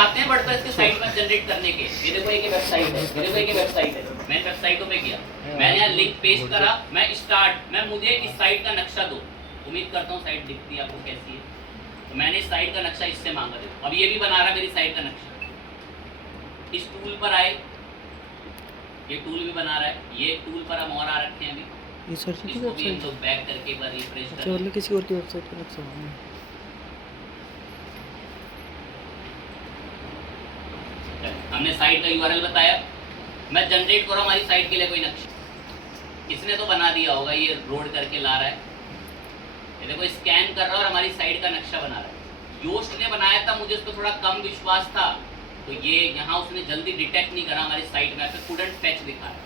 आते हैं वर्डप्रेस के साइट में जनरेट करने के। ये देखो एक वेबसाइट है, ये देखो एक वेबसाइट है, मैंने वेबसाइटों पे किया, मैंने यहाँ लिंक पेस्ट करा, मैं स्टार्ट, मैं मुझे इस साइट का नक्शा दो। उम्मीद करता हूँ साइट दिखती है आपको कैसी है। तो मैंने इस साइट का नक्शा इससे मांगा। देखो अब ये भी बना रहा मेरी साइट का नक्शा। इस टूल पर आए, ये टूल भी बना रहा है, ये टूल पर हम और आ रखे हैं अभी। ये सर्च की इसको भी हम वेबसाइट लोग बैक करके एक बार रिफ्रेश अच्छा, कर मतलब किसी और की वेबसाइट का नक्शा है। हमने साइट का यूआरएल बताया, मैं जनरेट कर रहा हूँ हमारी साइट के लिए कोई नक्शा। इसने तो बना दिया होगा, ये रोड करके ला रहा है, ये देखो स्कैन कर रहा है और हमारी साइट का नक्शा बना रहा है। योस्ट ने बनाया था, मुझे उस पर थोड़ा कम विश्वास था, तो ये यहाँ उसने जल्दी डिटेक्ट नहीं करा हमारी साइट में, फिर कुडंट फैच दिखा रहा है।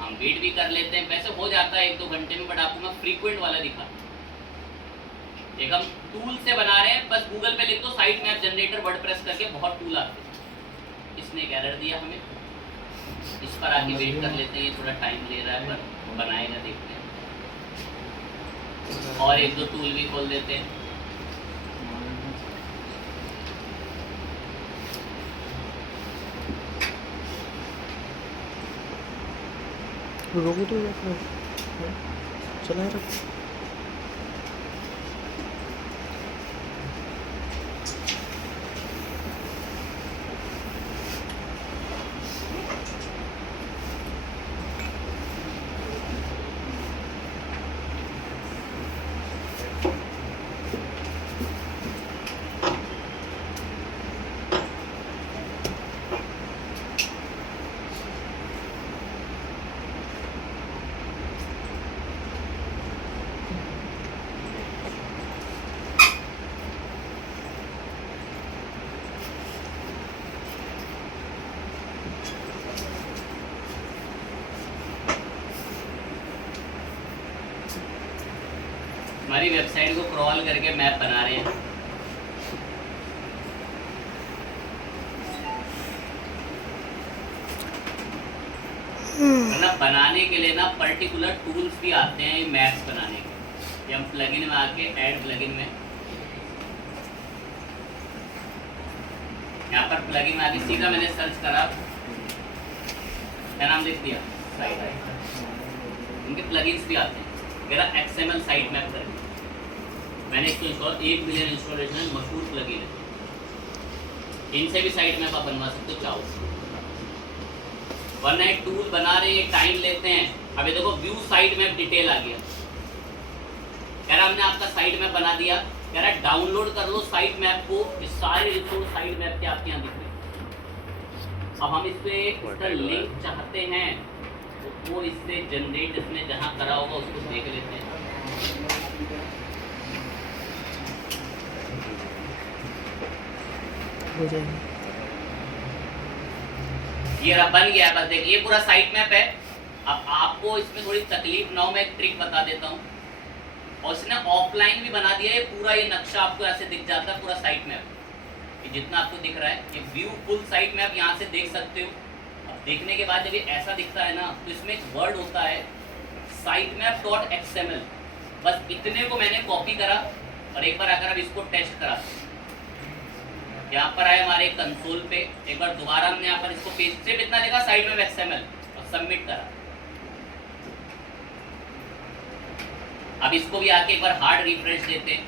हम वेट भी कर लेते हैं, वैसे हो जाता है 1-2 घंटे में, बट आपको मैं फ्रीक्वेंट वाला दिखा। एक हम टूल से बना रहे हैं, बस गूगल पे लिख दो साइट मैप जनरेटर वर्डप्रेस करके, बहुत टूल आते हैं। इसने एक एरर दिया हमें, इस पर आके वेट कर लेते हैं, ये थोड़ा टाइम ले रहा है पर बनाएगा, देखते हैं। और 1-2 टूल भी खोल देते हैं। रोको तो चला रहा। हमारी वेबसाइट को क्रॉल करके मैप बना रहे हैं। मतलब बनाने के लिए ना पर्टिकुलर टूल्स भी आते हैं मैप्स बनाने के। हम प्लगइन में आके ऐड प्लगइन में, यहाँ पर प्लगइन में आके सीधा मैंने सर्च करा, क्या नाम लिख दिया, साइट। इनके प्लगइन्स भी आते हैं, मेरा XML साइट मैप कर, मैंने इसको इंस्टॉल, 1 मिलियन इंस्टॉलेशन, मशहूर प्लगइन है। इनसे भी साइट मैप आप बनवा सकते हो चाहो, वरना एक टूल बना रहे हैं, टाइम लेते हैं। अभी देखो व्यू साइट मैप डिटेल आ गया, कह रहा हमने आपका साइट मैप बना दिया, कह रहा डाउनलोड कर लो साइट मैप को, इस सारे रिसोर्स साइट मैप के आपके यहाँ दिख रहे हैं। अब हम इस पे इसका लिंक चाहते हैं, तो वो इससे जनरेट, इसने जहाँ करा होगा उसको देख लेते हैं। हो जाएगा, ये रहा, बन गया। बस देखिए ये पूरा साइट मैप है। अब आपको इसमें थोड़ी तकलीफ ना हो, मैं एक ट्रिक बता देता हूँ। और इसने ऑफलाइन भी बना दिया है पूरा, ये नक्शा आपको ऐसे दिख जाता है पूरा साइट मैप, ये जितना आपको दिख रहा है, ये व्यू फुल साइट मैप यहाँ से देख सकते हो। अब देखने के बाद जब ये ऐसा दिखता है ना, तो इसमें एक वर्ड होता है sitemap.xml, बस इतने को मैंने कॉपी करा और एक बार आकर अब इसको टेस्ट करा। यहाँ पर आए हमारे कंसोल पे, एक बार दोबारा हमने यहाँ पर इसको पेस्ट, सिर्फ इतना लिखा sitemap.xml और सबमिट करा। अब इसको भी आके एक बार हार्ड रिफ्रेश देते हैं।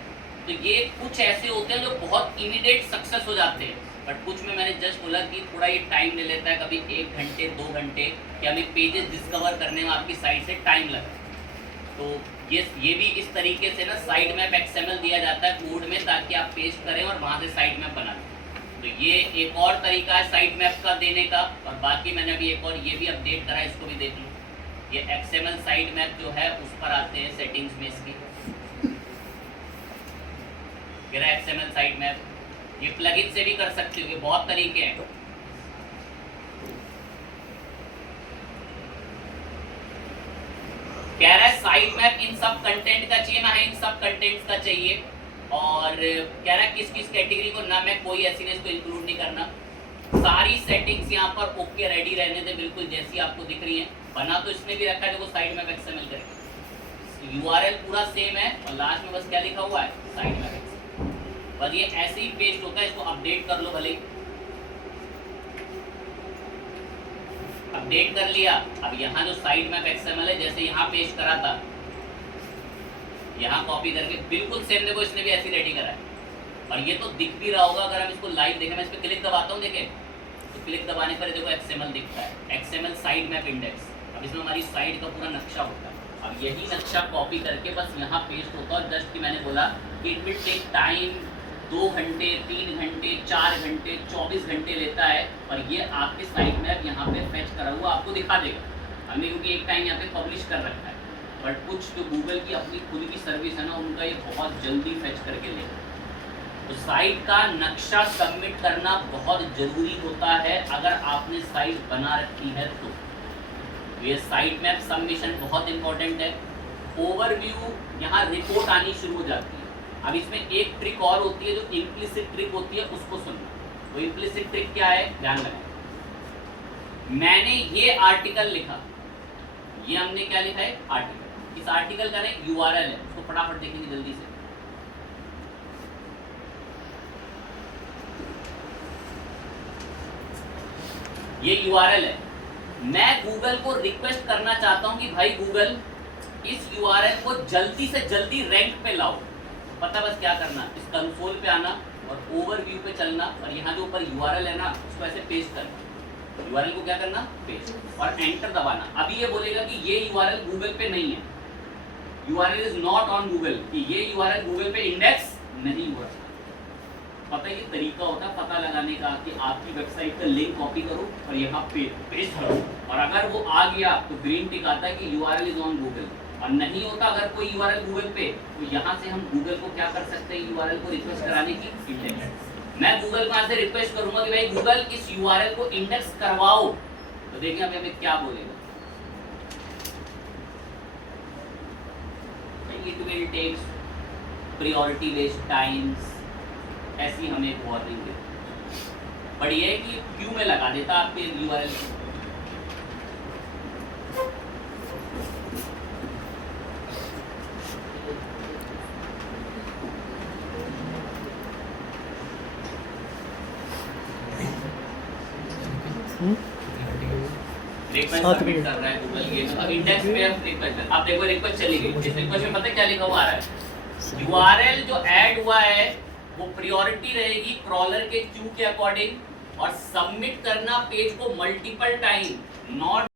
तो ये कुछ ऐसे होते हैं जो बहुत इमीडिएट सक्सेस हो जाते हैं, बट कुछ में मैंने जस्ट बोला कि थोड़ा ये टाइम ले लेता है, कभी 1 घंटे 2 घंटे, कि हमें पेजेस डिस्कवर करने में आपकी साइट से टाइम लगा। तो ये भी इस तरीके से ना साइट मैप XML दिया जाता है कोड में, ताकि आप पेस्ट करें और वहाँ से साइट मैप बना लें। तो ये एक और तरीका है साइट मैप का देने का। और बाकी मैंने अभी एक और ये भी अपडेट करा है, इसको भी देख लो। ये XML साइट मैप जो है उस पर आते हैं सेटिंग्स में इसकी, मेरा XML साइट मैप, ये प्लगइन से भी कर सकते हो, ये बहुत तरीके हैं। कह रहा है साइट मैप इन सब कंटेंट का चाहिए, ना इन सब कंटेंट्स का चाहिए। और कह रहा है किस किस कैटेगरी को ना, मैं कोई ऐसी नहीं इसको इंक्लूड नहीं करना। सारी सेटिंग्स यहाँ पर ओके रेडी रहने दे, बिल्कुल जैसी आपको दिख रही है। बना तो इसने भी रखा है, देखो साइट मैप XML करके, URL पूरा सेम है और लास्ट में बस क्या लिखा हुआ है, साइट मैप। बस ये ऐसे ही पेस्ट होता है, इसको अपडेट कर लो भले। अपडेट कर लिया। अब यहाँ जो साइट मैप एक्सएमएल है, जैसे यहाँ पेस्ट करा था, यहाँ कॉपी करके बिल्कुल सेम देखो इसने भी ऐसे रेडी करा है। और ये तो दिख भी रहा होगा अगर हम इसको लाइव देखें। मैं इस पर क्लिक दबाता हूँ, देखें तो क्लिक दबाने पर देखो एक्सएमएल दिखता है, एक्सएमएल साइट मैप इंडेक्स। अब इसमें हमारी साइट का पूरा नक्शा होता है। अब यही नक्शा कॉपी करके बस यहाँ पेस्ट होता है। और जस्ट कि मैंने बोला कि इट विल टेक टाइम, 2 घंटे, 3 घंटे, 4 घंटे, 24 घंटे लेता है। और ये आपके साइट मैप यहाँ पे फेच करा हुआ आपको दिखा देगा। हमने क्योंकि एक टाइम यहाँ पे पब्लिश कर रखा है, बट कुछ जो गूगल की अपनी खुद की सर्विस है ना, उनका ये बहुत जल्दी फेच करके लेगा। तो साइट का नक्शा सबमिट करना बहुत ज़रूरी होता है अगर आपने साइट बना रखी है तो। ये साइट मैप सबमिशन बहुत इंपॉर्टेंट है। ओवरव्यू, यहाँ रिपोर्ट आनी शुरू हो जाती है। अब इसमें एक ट्रिक और होती है जो इम्प्लिसिट ट्रिक होती है, उसको सुनना। वो इम्प्लिसिट ट्रिक क्या है, ध्यान लगाएं। मैंने ये आर्टिकल लिखा, ये हमने क्या लिखा है, आर्टिकल। इस आर्टिकल का ना यूआरएल है, उसको फटाफट देखेंगे जल्दी से। ये यूआरएल है। मैं गूगल को रिक्वेस्ट करना चाहता हूं कि भाई गूगल, इस यूआरएल को जल्दी से जल्दी रैंक पे लाओ। पता बस क्या करना, इस कंसोल पे आना और ओवरव्यू पे चलना, और यहाँ जो ऊपर यूआरएल है ना, उसको ऐसे पेस्ट करना। यूआरएल को क्या करना, पेस्ट, और एंटर दबाना। अभी ये बोलेगा कि ये यूआरएल गूगल पे नहीं है, URL is not on Google, कि ये यूआरएल गूगल पे इंडेक्स नहीं हुआ। पता ये तरीका होता है पता लगाने का कि आपकी वेबसाइट का लिंक कॉपी करो और यहाँ पे पेस्ट करो, और अगर वो आ गया तो ग्रीन टिक आता है कि यूआरएल इज ऑन गूगल। और नहीं होता अगर कोई यूआरएल गूगल पे, तो यहाँ से हम गूगल को क्या कर सकते हैं, यूआरएल को रिक्वेस्ट कराने की इंडेक्स। मैं गूगल को यहाँ से रिक्वेस्ट करूंगा कि भाई गूगल इस यूआरएल को इंडेक्स करवाओ, तो देखिए अभी हमें क्या बोलेगा। It will take priority based times, ऐसी हमें एक वार्निंग देती। पर ये है कि क्यू में लगा देता आपके यूआरएल को। रिक्वेस्ट सबमिट कर रहा है गूगल, ये तो इंडेक्स पे हम रिक्वेस्ट, अब देखो रिक्वेस्ट चली गई। इस रिक्वेस्ट में पता है क्या लिखा हुआ आ रहा है, यूआरएल जो ऐड हुआ है वो प्रायोरिटी रहेगी क्रॉलर के क्यू के अकॉर्डिंग, और सबमिट करना पेज को मल्टीपल टाइम, नॉट